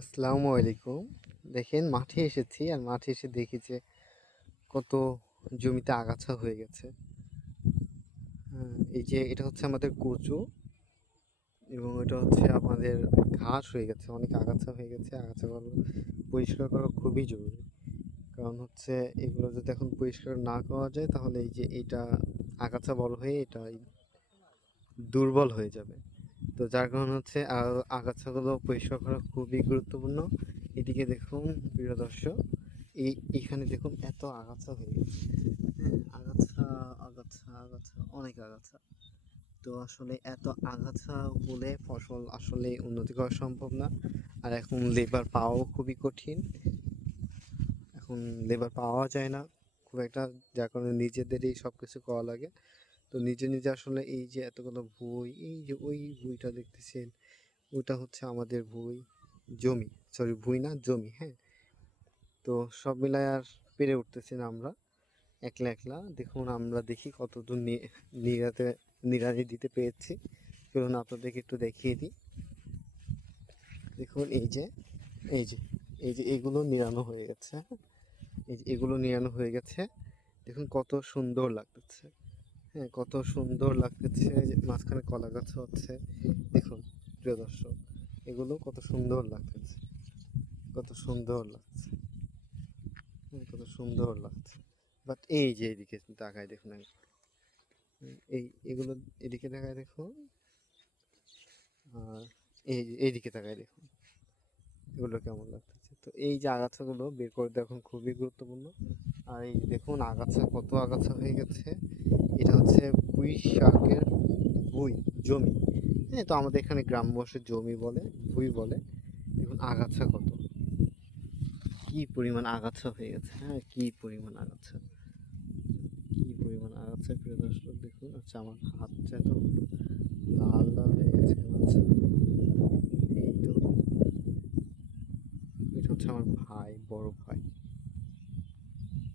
আসসালামু আলাইকুম। দেখেন মাঠে এসেছি আর মাঠে এসে দেখি যে কত জমিতে আগাছা হয়ে গেছে। এই যে এটা হচ্ছে আমাদের কচু এবং এটা হচ্ছে আমাদের ঘাস হয়ে গেছে। অনেক আগাছা হয়ে গেছে। আগাছাগুলো পরিষ্কার করা খুবই জরুরি। কারণ হচ্ছে এগুলো যদি এখন পরিষ্কার না করা যায় তাহলে এই যে এটা আগাছা বড় হয়ে এটা দুর্বল হয়ে যাবে। তো যার কারণে হচ্ছে আগাছাগুলো পরিষ্কার করা খুবই গুরুত্বপূর্ণ। এদিকে দেখুন প্রিয় দর্শক, এইখানে দেখুন এত আগাছা হয়ে গেছে। হ্যাঁ, আগাছা আগাছা আগাছা অনেক আগাছা। তো আসলে এত আগাছা হলে ফসল আসলে উন্নতি করা সম্ভব না। আর এখন লেবার পাওয়াও খুবই কঠিন। এখন লেবার পাওয়া যায় না খুব একটা, যার কারণে নিজেদেরই সব কিছু করা লাগে। তো নিজে নিজে আসলে এই যে এতগুলো ভুঁই, এই যে ওই ভুঁইটা দেখতেছেন, ওটা হচ্ছে আমাদের জমি, সরি ভুঁই না জমি, হ্যাঁ। তো সব মিলায় আর পেরে উঠতেছি না আমরা একলা একলা। দেখুন আমরা দেখি কতদূর নিড়ানি দিতে পেরেছি। চলুন আপনাদেরকে একটু দেখিয়ে দিই। দেখুন এই যে এই যে এগুলো নিড়ানো হয়ে গেছে, হ্যাঁ। এই যে এগুলো নিড়ানো হয়ে গেছে। দেখুন কত সুন্দর লাগতেছে। হ্যাঁ, কত সুন্দর লাগতেছে যে মাঝখানে কলা গাছ হচ্ছে। দেখুন প্রিয় দর্শক, এগুলো কত সুন্দর লাগতেছে, কত সুন্দর লাগছে। কত সুন্দর লাগছে। বাট এই যে এদিকে তাকায় দেখুন একবার। এগুলো এদিকে তাকায় দেখুন, আর এইদিকে তাকায় দেখুন এগুলো কেমন লাগতেছে। তো এই যে আগাছাগুলো বের করে দেওয়া এখন খুবই গুরুত্বপূর্ণ। আর এই দেখুন আগাছা, কত আগাছা হয়ে গেছে। এটা হচ্ছে পুঁই শাকের ভুঁই, জমি। হ্যাঁ, তো আমাদের এখানে গ্রাম্য ভাষায় জমি বলে, ভুঁই বলে। দেখুন আগাছা কত, কি পরিমাণ আগাছা হয়ে গেছে। হ্যাঁ, কি পরিমাণ আগাছা, কি পরিমাণ আগাছা প্রিয় দর্শক দেখুন। আচ্ছা আমার হাতটা তো লাল লাল হয়ে গেছে। আচ্ছা এই তো, এটা হচ্ছে আমার ভাই, বড় ভাই।